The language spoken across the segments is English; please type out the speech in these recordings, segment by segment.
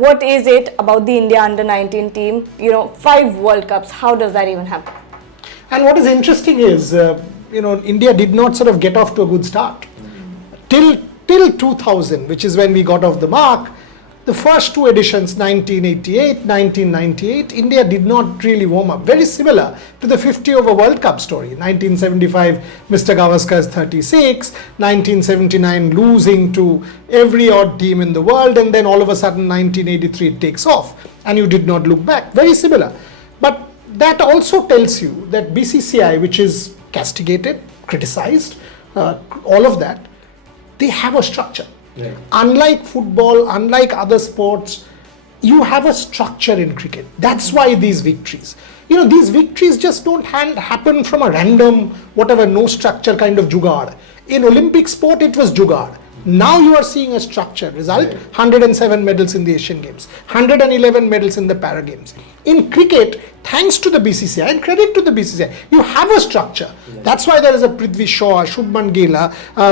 What is it about the India under-19 team? 5 World Cups. How does that even happen? And what is interesting is, India did not sort of get off to a good start. Till 2000, which is when we got off the mark, the first 2 editions, 1988, 1998, India did not really warm up. Very similar to the 50 over World Cup story. 1975, Mr. Gavaskar's 36, 1979 losing to every odd team in the world, and then all of a sudden 1983 it takes off and you did not look back. Very similar. But that also tells you that BCCI, which is castigated, criticized, all of that, they have a structure. Right. Unlike football, unlike other sports, you have a structure in cricket. That's why these victories. These victories just don't happen from a random, no structure kind of jugaad. In Olympic sport, it was jugaad. Now you are seeing a structure. Result, 107 medals in the Asian Games, 111 medals in the Para Games. In cricket, thanks to the BCCI and credit to the BCCI, you have a structure. That's why there is a Prithvi Shaw, Shubman Gill,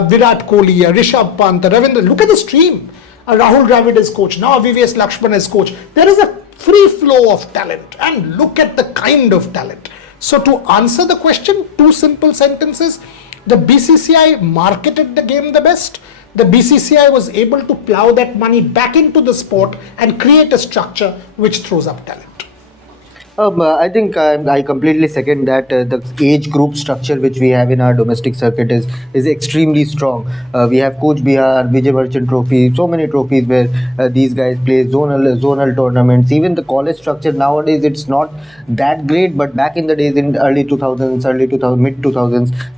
Virat Kohli, Rishabh Pant, Ravindra. Look at the stream. Rahul Dravid is coach. Now VVS Lakshman is coach. There is a free flow of talent, and look at the kind of talent. So to answer the question, 2 simple sentences. The BCCI marketed the game the best. The BCCI was able to plow that money back into the sport and create a structure which throws up talent. I think I completely second that. The age group structure which we have in our domestic circuit is extremely strong. We have Coach Bihar, Vijay Varchan Trophy, so many trophies where these guys play zonal tournaments. Even the college structure nowadays, it's not that great, but back in the days in mid 2000s,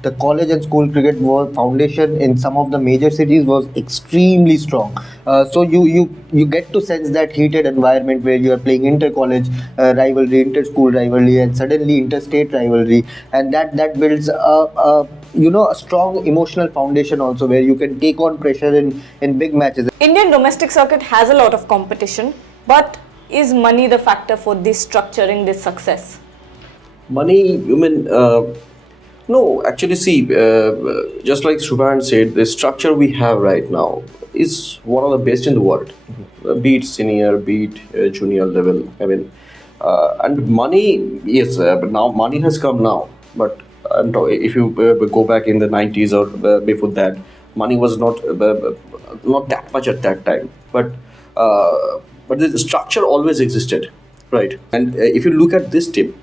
the college and school cricket foundation in some of the major cities was extremely strong. So you get to sense that heated environment where you are playing inter-college rivalry, inter-school rivalry, and suddenly interstate rivalry, and that builds a strong emotional foundation also, where you can take on pressure in big matches. Indian domestic circuit has a lot of competition, but is money the factor for this structuring this success? Money, no, actually, see, just like Shubhan said, the structure we have right now is one of the best in the world, be it senior, be it junior level. And money, yes, but now money has come now. But if you go back in the 90s or before that, money was not that much at that time. But the structure always existed, right? And if you look at this team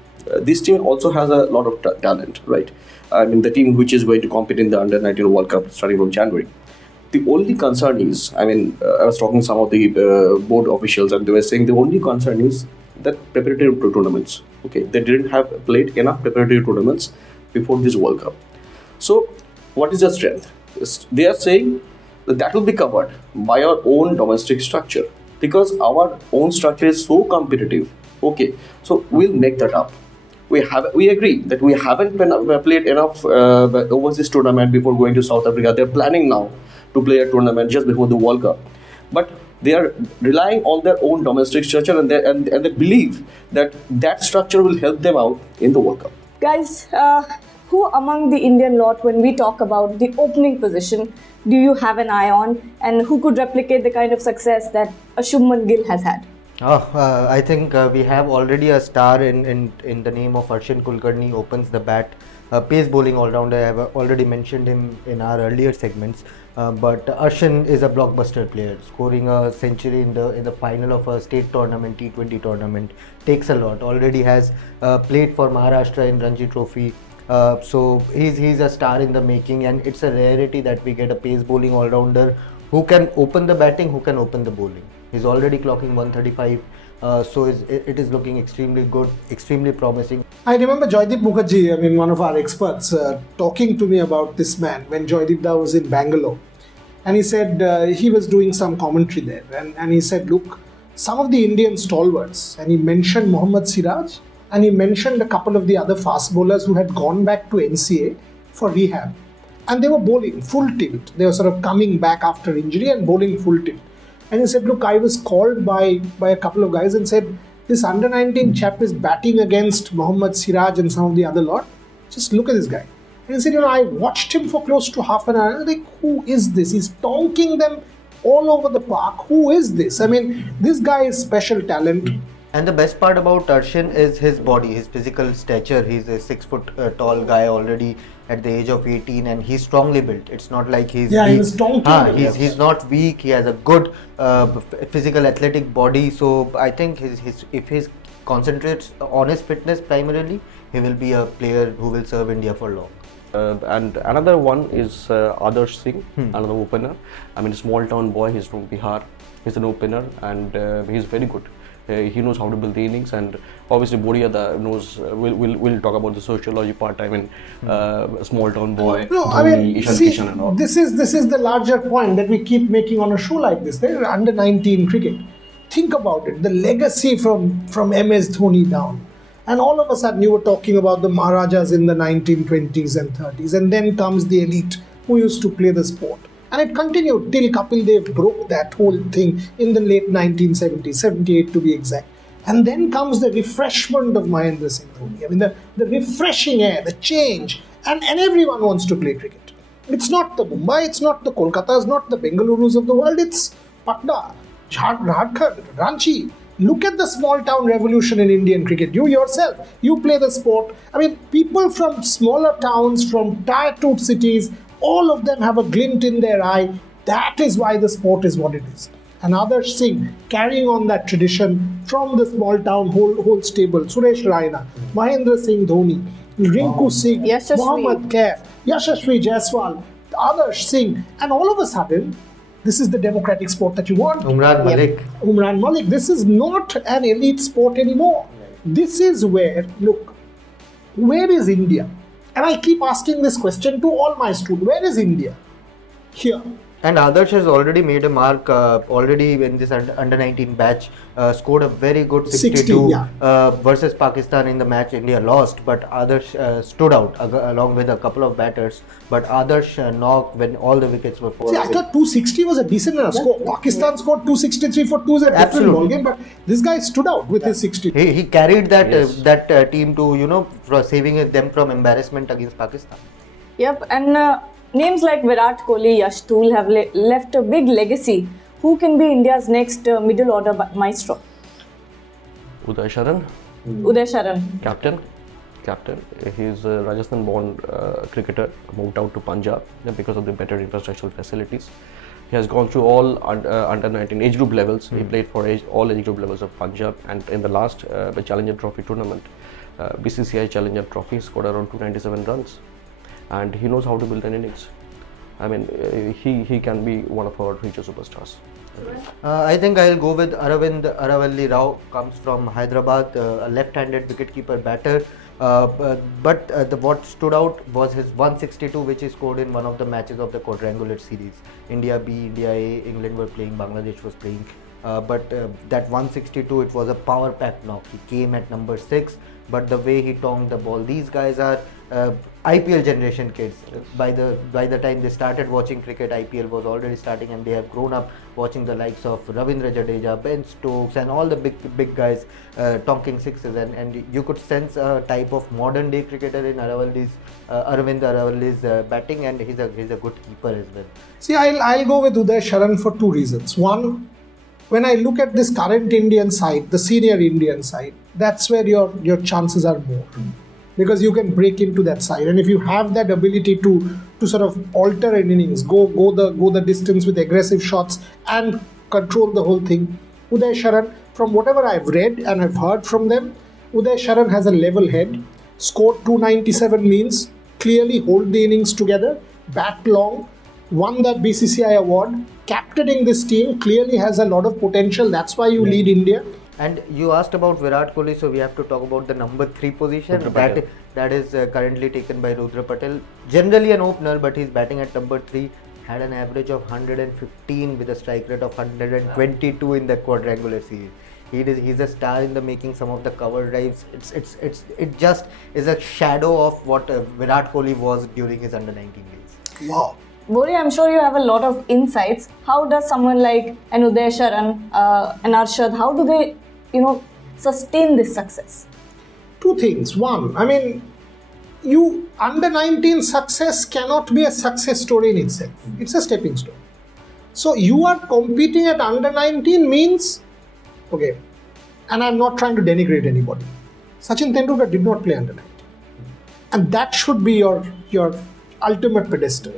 also has a lot of talent, right? The team which is going to compete in the Under-19 World Cup starting from January. The only concern is, I was talking to some of the board officials, and they were saying the only concern is that preparatory tournaments. Okay, they didn't have played enough preparatory tournaments before this World Cup. So, what is the strength? They are saying that will be covered by our own domestic structure, because our own structure is so competitive. Okay, so we'll make that up. We agree that we haven't played enough overseas tournament before going to South Africa. They're planning now to play a tournament just before the World Cup, but they are relying on their own domestic structure, and they believe that structure will help them out in the World Cup. Guys, who among the Indian lot, when we talk about the opening position, do you have an eye on, and who could replicate the kind of success that a Shubman Gill has had? I think we have already a star in the name of Arshin Kulkarni. Opens the bat, pace bowling all-rounder. I have already mentioned him in our earlier segments, but Arshin is a blockbuster player. Scoring a century in the final of a state tournament, T20 tournament, takes a lot. Already has played for Maharashtra in Ranji Trophy. So he's a star in the making, and it's a rarity that we get a pace bowling all-rounder who can open the batting, who can open the bowling. He's already clocking 135, so it is looking extremely good, extremely promising. I remember Joydeep Mukherjee, one of our experts, talking to me about this man when Joydeep Da was in Bangalore. And he said he was doing some commentary there. And he said, look, some of the Indian stalwarts, and he mentioned Mohammad Siraj, and he mentioned a couple of the other fast bowlers who had gone back to NCA for rehab. And they were bowling full tilt. They were sort of coming back after injury and bowling full tilt. And he said, look, I was called by a couple of guys and said, this under-19 chap is batting against Mohammad Siraj and some of the other lot. Just look at this guy. And he said, I watched him for close to half an hour. I was like, who is this? He's tonking them all over the park. Who is this? I mean, this guy is special talent. And the best part about Arshin is his body, his physical stature. He's a 6 foot tall guy already at the age of 18, and he's strongly built. It's not like he's weak. He's strong. He's not weak. He has a good physical athletic body. So I think if he concentrates on his fitness primarily, he will be a player who will serve India for long. And another one is Adarsh Singh, another opener. I mean, small town boy. He's from Bihar. He's an opener, and he's very good. He knows how to build the innings, and obviously Boria knows. We'll talk about the sociology part. I mean, small town boy. No, I mean, see, this is the larger point that we keep making on a show like this. They're under 19 cricket. Think about it. The legacy from MS Dhoni down, and all of a sudden you were talking about the Maharajas in the 1920s and 30s, and then comes the elite who used to play the sport. And it continued till Kapil Dev broke that whole thing in the late 1970s, 78 to be exact. And then comes the refreshment of Mahendra Singh Dhoni. I mean, the refreshing air, the change, and everyone wants to play cricket. It's not the Mumbai, it's not the Kolkatas, not the Bengalurus of the world, it's Patna, Jharkhand, Ranchi. Look at the small town revolution in Indian cricket. You yourself, you play the sport. I mean, people from smaller towns, from tier 2 cities, all of them have a glint in their eye. That is why the sport is what it is. And Adarsh Singh carrying on that tradition from the small town whole stable. Suresh Raina, Mahendra Singh Dhoni, Rinku Singh, Yashasvi. Mohammad Kaif, Yashasvi Jaiswal, Adarsh Singh, and all of a sudden, this is the democratic sport that you want. Umran Malik. Umran Malik. This is not an elite sport anymore. This is where, look, where is India? And I keep asking this question to all my students. Where is India? Here. And Adarsh has already made a mark already in this under 19 batch, scored a very good 62 versus Pakistan in the match India lost, but Adarsh stood out along with a couple of batters, but Adarsh knocked when all the wickets were falling. See, I thought 260 was a decent enough score. Pakistan scored 263 for 2 is a different ball game, but this guy stood out with his 60. He carried that team to, for saving them from embarrassment against Pakistan. Yep, and names like Virat Kohli, Yash Tool have left a big legacy. Who can be India's next middle order maestro? Uday Sharan. Uday Sharan. Captain. He's a Rajasthan-born cricketer, moved out to Punjab because of the better infrastructural facilities. He has gone through all under 19 age group levels. He played for all age group levels of Punjab, and in the last Challenger Trophy tournament, BCCI Challenger Trophy, scored around 297 runs. And he knows how to build an innings. I mean, he can be one of our future superstars. I think I'll go with Aravind Aravalli Rao. Comes from Hyderabad, a left-handed wicketkeeper batter. But what stood out was his 162, which he scored in one of the matches of the quadrangular series. India B, India A, England were playing, Bangladesh was playing. But that 162, it was a power-packed knock. He came at number 6, but the way he tonged the ball, these guys are IPL generation kids. Yes. By the time they started watching cricket, IPL was already starting, and they have grown up watching the likes of Ravindra Jadeja, Ben Stokes, and all the big guys tonking sixes. And you could sense a type of modern day cricketer in Aravalli's Aravind Aravalli's batting, and he's a good keeper as well. See, I'll go with Uday Sharan for 2 reasons. One, when I look at this current Indian side, the senior Indian side, that's where your chances are more. Because you can break into that side, and if you have that ability to sort of alter an innings, go the distance with aggressive shots and control the whole thing. Uday Sharan, from whatever I've read and I've heard from them, Uday Sharan has a level head. Scored 297 means clearly hold the innings together, bat long, won that BCCI award. Captaining this team clearly has a lot of potential. That's why you lead India. And you asked about Virat Kohli, so we have to talk about the number 3 position. That is currently taken by Rudra Patel. Generally an opener, but he's batting at number 3. Had an average of 115 with a strike rate of 122 in the quadrangular series. He's a star in the making. Some of the cover drives, it just is a shadow of what Virat Kohli was during his under 19 days. Wow. Bori, I'm sure you have a lot of insights. How does someone like an Uday Sharan, an Arshad, how do they, sustain this success? 2 things. One, I mean, you under 19 success cannot be a success story in itself. It's a stepping stone. So you are competing at under 19 means, okay, and I'm not trying to denigrate anybody. Sachin Tendulkar did not play under 19. And that should be your ultimate pedestal.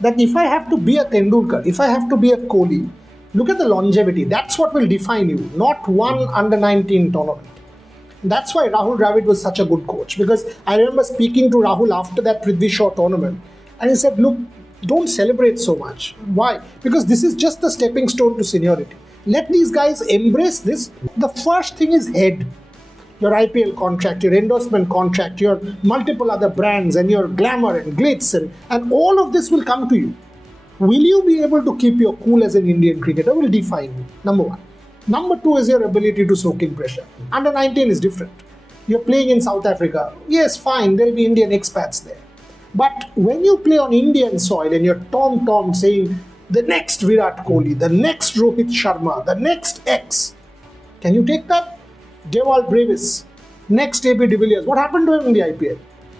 That if I have to be a Tendulkar, if I have to be a Kohli, look at the longevity. That's what will define you, not one under 19 tournament. That's why Rahul Dravid was such a good coach, because I remember speaking to Rahul after that Prithvi Shaw tournament, and he said, look, don't celebrate so much. Why? Because this is just the stepping stone to seniority. Let these guys embrace this. The first thing is head. Your IPL contract, your endorsement contract, your multiple other brands, and your glamour and glitz, and all of this will come to you. Will you be able to keep your cool as an Indian cricketer will define you, number one. Number two is your ability to soak in pressure. Under 19 is different. You're playing in South Africa. Yes, fine, there'll be Indian expats there. But when you play on Indian soil and you're tom saying the next Virat Kohli, the next Rohit Sharma, the next X, can you take that? Dewal Brevis, next AB de Villiers. What happened to him in the IPL?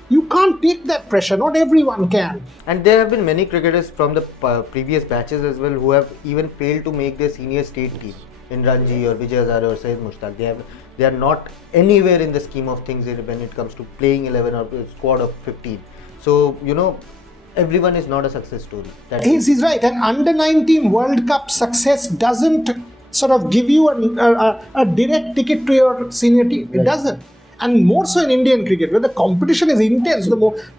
You can't take that pressure. Not everyone can. And there have been many cricketers from the previous batches as well who have even failed to make their senior state team. In Ranji or Vijay Hazare or Syed Mushtaq, they are not anywhere in the scheme of things when it comes to playing 11 or a squad of 15. So, everyone is not a success story. He's right. And under 19 World Cup success doesn't sort of give you a direct ticket to your senior team. It doesn't. And more so in Indian cricket, where the competition is intense.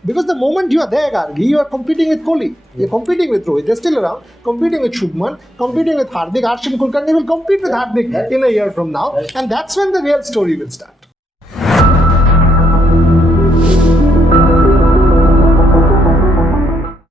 Because the moment you are there, Gargi, you are competing with Kohli. You're competing with Rohit. They're still around. Competing with Shubman. Competing with Hardik. Harshin Kulkarni will compete with Hardik in a year from now. And that's when the real story will start.